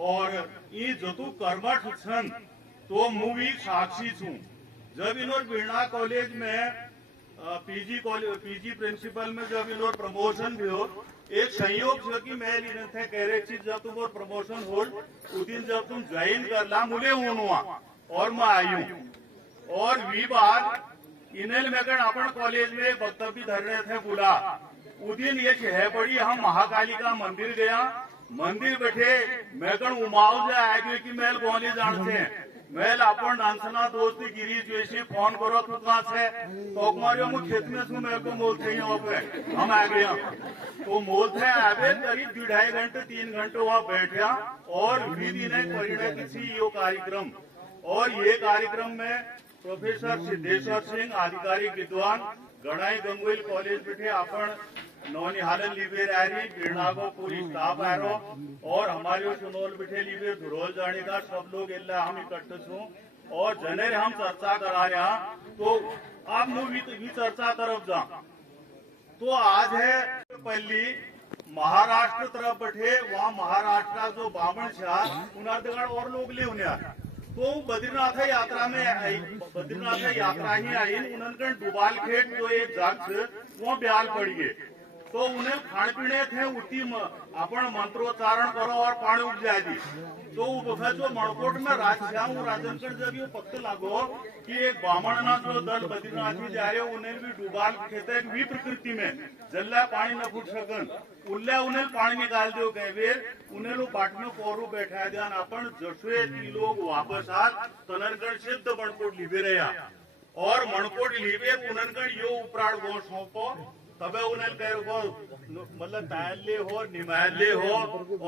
और ये जतु कर्मठ छन तो मूवी साक्षी छू। जब इन्होंने बीणा कॉलेज में पीजी प्रिंसिपल में जब इन्होंने प्रमोशन भी हो एक संयोग जो कि मैं थे कह रहे चीज जब तुम और प्रमोशन हो उस दिन जब तुम ज्वाइन कर ला मुझे हुआ और मैं आई हूँ और वी बार इन्हें मैं अपन कॉलेज में वक्तव्य धरने थे बोला उस दिन ये है बड़ी हम महाकाली का मंदिर गया मंदिर बैठे मैं कण उमाओ से आए कि मैं कॉलेज जानते हैं मैल अपन डांसना दोस्त गिरीश जोशी फोन करो तू कहाँ से तो मारियो मु खेत में सु मेरे को मोलते ही वहाँ पे हम आ गया तो मोलते आवे करीब 2.5 घंटे 3 घंटे वहाँ बैठा और विधि ने परिणय किसी यो कार्यक्रम और ये कार्यक्रम में प्रोफेसर सिद्धेश्वर सिंह आधिकारिक विद्वान गणाई गंगोइल कॉलेज बैठे अपन नौनिहालन लिबेर आ रही बीणा को पूरी स्टाफ आ रहा और हमारे सुनोल बिठे लिबेर धुरोल जाने का सब लोग इल्ला हम इकट्ठे छू और जने हम चर्चा करा रहे तो आप मूवी चर्चा तरफ जा तो आज है पहली महाराष्ट्र तरफ बैठे वहाँ महाराष्ट्र का जो बामण शाह उन्हें और लोग ले उन्हें तो बद्रीनाथ यात्रा में बद्रीनाथ यात्रा ही आई उन्होंने डुबाल खेत जो एक जाग वो ब्याल पड़ी है तो उन्हें खाने पीने थे उठी अपन मंत्रोच्चारण करो और पानी उठ जाए दी तो जो मणकोट में राजश्याम राजनकर जब ये पत्ते लागो कि एक बामणना जो दल बद्रीनाथ में जा रहे उन्हें भी डुबाल खेते भी प्रकृति में जल्ला पानी न फूट सकन उल्ला उन्हें पानी निकाल दो गए उन्हें लोग बाट में कोरू बैठा दिया अपन जसवे लोग वापस आ तनरगढ़ सिद्ध मणकोट लिबे रहा और मणकोट लिबे उन्हनगढ़ यो उपराड़ गो सौंपो तबे उन्हें कह मतलब तायले हो निमायले हो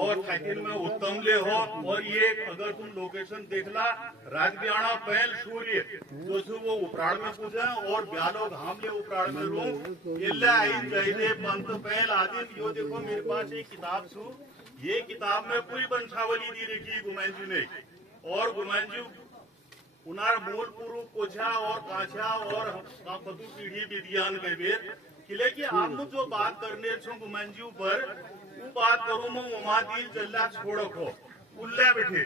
और साइकिल में उत्तम ले हो और ये अगर तुम लोकेशन देखला राजबियाणा पहल सूर्य जो वो उपराड़ में पूजा और ब्यालो घाम ले उपराड़ में रू इल्ला आई जयदे पंत पहल आदि यो देखो मेरे पास एक किताब छू ये किताब में पूरी वंशावली दी रखी गुमांजू ने और गुमांजू उनार मूल पूर्व कोछा और काछा और पतु पीढ़ी विज्ञान के वेद किले की आप जो बात करने छो गुमांजू पर वो बात करूँ मैं उमादील जल्ला छोड़ को उल्ला बैठे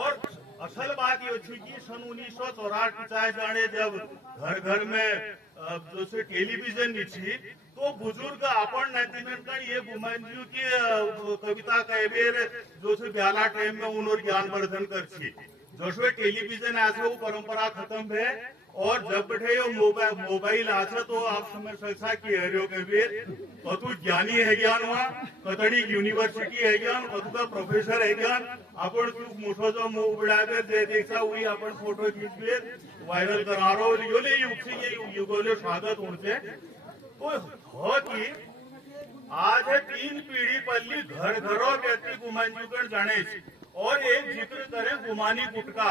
और असल बात ये थी कि सन 1964 चाहे जाने जब घर घर में जैसे टेलीविजन थी तो बुजुर्ग अपन का ये गुमांजू की कविता कहबेर जो से ब्याला टाइम में उन्होंने ज्ञानवर्धन कर जैसे टेलीविजन ऐसे वो परंपरा खत्म है और जब बैठे मोबाइल आछे तो आप समझ सकता कि हरियो के भी कतु ज्ञानी है ज्ञान वहाँ कतड़ी यूनिवर्सिटी है ज्ञान कतु का प्रोफेसर है ज्ञान अपन मोटो जो मुंह बिड़ा देखा हुई अपन फोटो खींच वायरल करा रहा हो ले युग से ये युगोले स्वागत उनसे तो हो कि आज है 3 पीढ़ी पल्ली घर घरों व्यक्ति गुमांजूकण जाने और एक जिक्र करें गुमानी गुटका,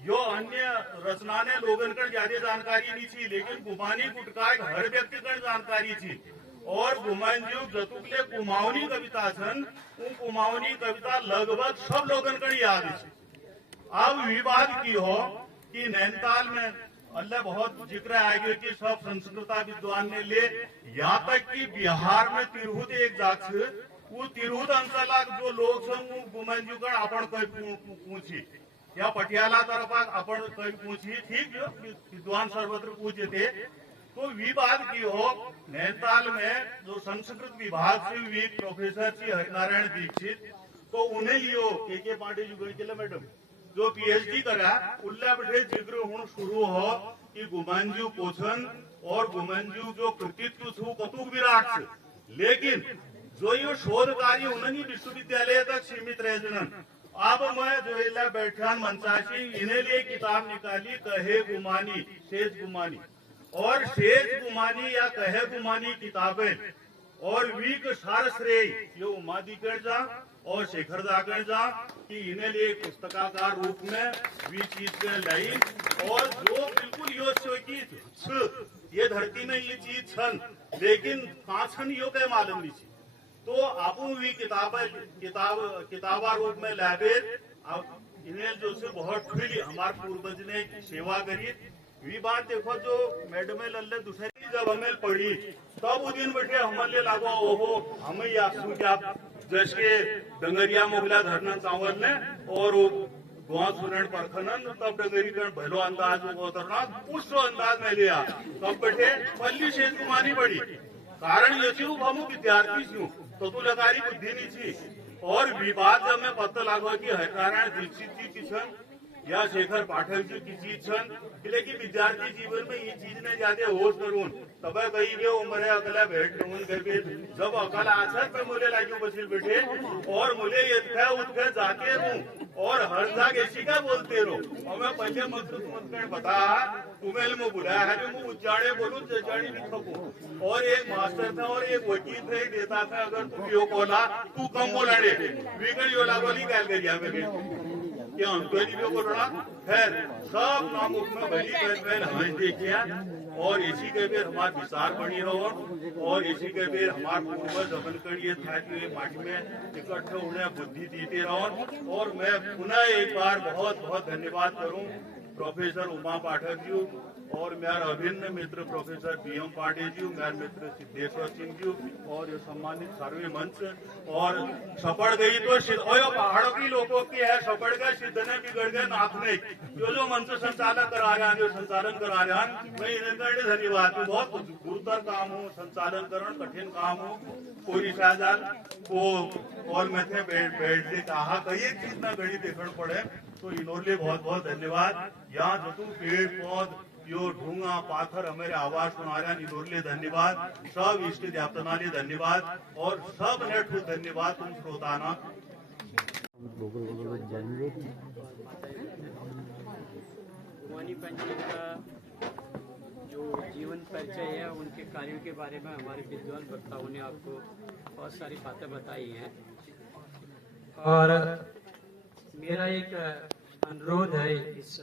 जो अन्य रचना ने लोगन कर ज्यादा जानकारी नहीं थी, लेकिन गुमानी गुटका एक हर व्यक्ति कर जानकारी थी। और गुमानजू जतुकले कुमाऊनी कविता छन, उन कुमाऊनी कविता लगभग सब लोगन कर याद है। अब विवाद की हो कि नैनीताल में अल्लाह बहुत जिक्र आएगा कि सब संस्कृता विद्वान ने ले, यहाँ तक कि बिहार में तिरहुत एक जात छे, वो तिरहुत अंचल जो लोग छन गुमानजू कर अपन कहीं पूछी, या पटियाला तरफ अपन कहीं पूछी, ठीक जो विद्वान सर्वत्र पूछे थे। तो विवाद की हो नैनीताल में जो संस्कृत विभाग से भी प्रोफेसर श्री हरिनारायण दीक्षित, तो उन्हें लियो के पांडे जी गई मैडम जो पीएचडी करा, उल्ला बैठे जिक्र हूं शुरू हो कि गुमानजू पोषण और गुमानजू जो कृतित्व छू कतुक विराट से, लेकिन जो ये शोध कार्य उन्हें विश्वविद्यालय तक सीमित रह जनन। अब मैं जो इला बैठान मंचाशी इन्हें लिए किताब निकाली कहे गुमानी शेष गुमानी, और शेष गुमानी या कहे गुमानी किताबें और वीक सार श्रेय ये उमादिकर जा और शेखर जाकर जा कि इन्हें लिए पुस्तकाकार रूप में वी चीज के लाई, और जो बिल्कुल ये धरती में ये चीज छन, लेकिन कहाँ छन यो के मालूम नहीं। तो आपू भी किताबा रूप में लाबे, अब इन्हें जो से बहुत खुली हमारे पूर्वज ने सेवा करी। वी बात देखो जो मैडम लल्ले दूसरी जब हमें पढ़ी तब उस दिन बैठे हमारे लागो ओहो हमें यासू क्या जैसे डंगरिया मोगला धरना चावल ने और गुआ सुनन परखनन, तब डंगरी कर भलो अंदाज उतरना उस अंदाज में लिया, तब बैठे पल्ली शेष कुमारी बड़ी। कारण ये छू हम विद्यार्थी छू तो तू लगारी बुद्धि नहीं थी। और विवाद जब मैं पता लागो कि हरिनारायण दीक्षित जी किशन या शेखर पाठक जी की चीज छन, लेकिन विद्यार्थी जीवन में ये चीज ने ज्यादा होश करूँ तब कही गए उम्र अगला बैठ करके जब अकल आचर पे मुझे लाइक बसिल बैठे और मुझे ये उठे जाते रहूं और हर जाग ऐसी का बोलते रहो। और मैं पहले मंत्र बता तुम्हें मैं बुलाया है जो मैं उच्चारे बोलूं जजानी भी थकूं। और एक मास्टर था और एक वकील था देता था, अगर तुम यो बोला तू कम बोला रे बिगड़ यो लागोली कैल गया मेरे क्या हमको बोल रहा। खैर सब नाम में भली कर हमें देखिए, और इसी के बेर हमारे विचार बनी रहो, और इसी के बेर हमारे पूर्वज अपन करिए था कि माटी में इकट्ठे उन्हें बुद्धि देते रहो। और मैं पुनः एक बार बहुत बहुत धन्यवाद करूं प्रोफेसर उमा पाठक जी और मेरा अभिन्न मित्र प्रोफेसर बीएम पांडे जी, मेरा मित्र सिद्धेश्वर सिंह जी और ये सम्मानित सर्वे मंच। और सपड़ गई तो पहाड़ों की लोगों की है, सपड़ गए सिद्ध ने बिगड़ गए नाथ ने, जो मंच संचालक करा रहे हैं जो संचालन करा रहे हैं, मैं इन्हें धन्यवाद दूं। बहुत गुरुतर काम हो, संचालन करण कठिन काम हो, कोई शाहजाल को और मैं थे बैठ से कहा कही एक चीज ना घड़ी देखना पड़े, तो इन्होंने बहुत बहुत धन्यवाद। यहाँ जो पेड़ पौध यो ढूंगा पाथर हमारे आवाज सुना रहे इन्होंने धन्यवाद, सब इष्ट देवतना ने धन्यवाद, और सब ने ठूस धन्यवाद तुम श्रोताना। गुमानी पंडित का जो जीवन परिचय है, उनके कार्यों के बारे में हमारे विद्वान वक्ताओं ने आपको बहुत सारी बातें बताई हैं। और मेरा एक अनुरोध है इस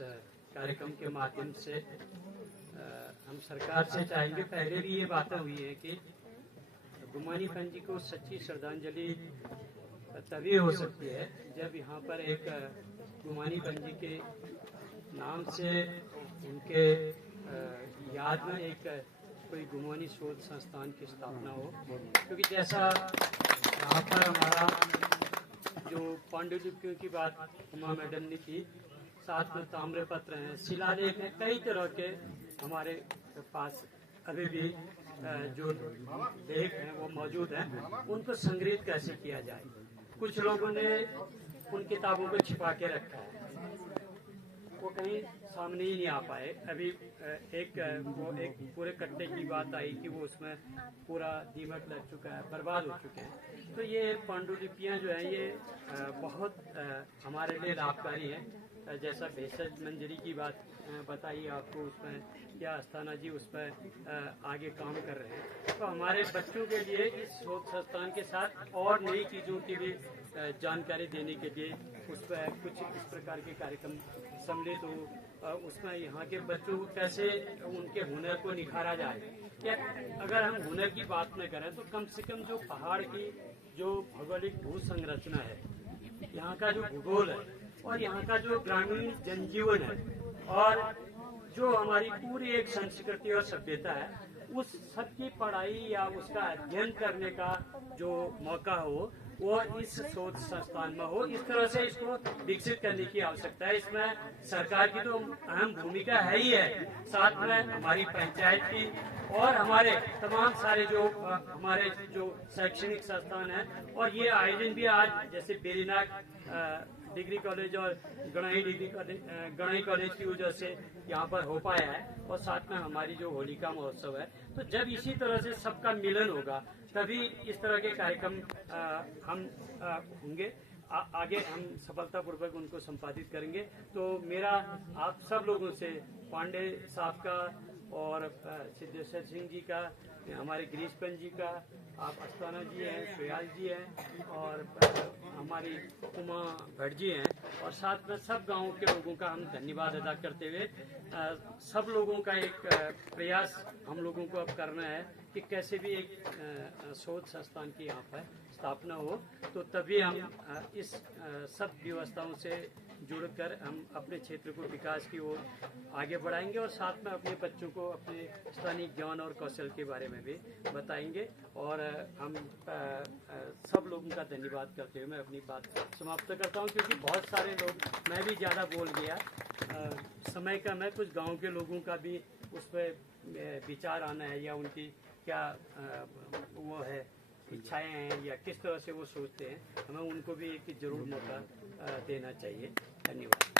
कार्यक्रम के माध्यम से, हम सरकार से चाहेंगे, पहले भी ये बातें हुई है कि गुमानी पंजी को सच्ची श्रद्धांजलि तभी हो सकती है जब यहाँ पर एक गुमानी पंजी के नाम से उनके याद में एक कोई गुमानी शोध संस्थान की स्थापना हो। क्योंकि जैसा यहाँ पर हमारा जो पांडुलिपियों की बात उमा मैडम ने की, साथ में ताम्रपत्र हैं, शिलालेख हैं, कई तरह के हमारे पास अभी भी जो लेख हैं वो मौजूद हैं। उनको संग्रहित कैसे किया जाए, कुछ लोगों ने उन किताबों को छिपा के रखा है, वो कहीं सामने ही नहीं आ पाए। अभी एक पूरे कट्टे की बात आई कि वो उसमें पूरा दीमक लग चुका है, बर्बाद हो चुके हैं। तो ये पांडुलिपियाँ जो है ये बहुत हमारे लिए लाभकारी हैं। जैसा भेषज मंजरी की बात बताई आपको, उसमें क्या अस्थाना जी उस पर आगे काम कर रहे हैं। तो हमारे बच्चों के लिए इस शोध संस्थान के साथ और नई चीज़ों की भी जानकारी देने के लिए उस पर कुछ इस प्रकार के कार्यक्रम सम्मिलित हो, उसमें यहाँ के बच्चों को कैसे उनके हुनर को निखारा जाए। या अगर हम हुनर की बात न करें तो कम से कम जो पहाड़ की जो भौगोलिक भू संरचना है, यहाँ का जो भूगोल है और यहाँ का जो ग्रामीण जनजीवन है और जो हमारी पूरी एक संस्कृति और सभ्यता है, उस सब की पढ़ाई या उसका अध्ययन करने का जो मौका हो वो इस शोध संस्थान में हो। इस तरह से इसको विकसित करने की आवश्यकता है। इसमें सरकार की तो अहम भूमिका है ही है, साथ में हमारी पंचायत की और हमारे तमाम सारे जो हमारे जो शैक्षणिक संस्थान हैं। और ये आयोजन भी आज जैसे बेरीनाग डिग्री कॉलेज और गणाई कॉलेज की वजह से यहाँ पर हो पाया है, और साथ में हमारी जो होलिका महोत्सव है। तो जब इसी तरह से सबका मिलन होगा तभी इस तरह के कार्यक्रम हम होंगे, आगे हम सफलतापूर्वक उनको संपादित करेंगे। तो मेरा आप सब लोगों से, पांडे साहब का और सिद्धेश्वर सिंह जी का, हमारे गिरीशपंत जी का, आप अस्ताना जी हैं, सुयाल जी हैं और हमारी उमा भट्ट जी हैं, और साथ में सब गांवों के लोगों का हम धन्यवाद अदा करते हुए सब लोगों का एक प्रयास हम लोगों को अब करना है कि कैसे भी एक शोध संस्थान की यहाँ पर स्थापना हो, तो तभी हम इस सब व्यवस्थाओं से जुड़कर हम अपने क्षेत्र को विकास की ओर आगे बढ़ाएंगे और साथ में अपने बच्चों को अपने स्थानीय ज्ञान और कौशल के बारे में भी बताएंगे। और हम सब लोगों का धन्यवाद करते हुए मैं अपनी बात समाप्त करता हूं, क्योंकि बहुत सारे लोग, मैं भी ज़्यादा बोल गया, समय का मैं कुछ गांव के लोगों का भी उस पर विचार आना है या उनकी क्या वो है इच्छाएं हैं या किस तरह से वो सोचते हैं, हमें उनको भी एक जरूर मौका देना चाहिए। धन्यवाद।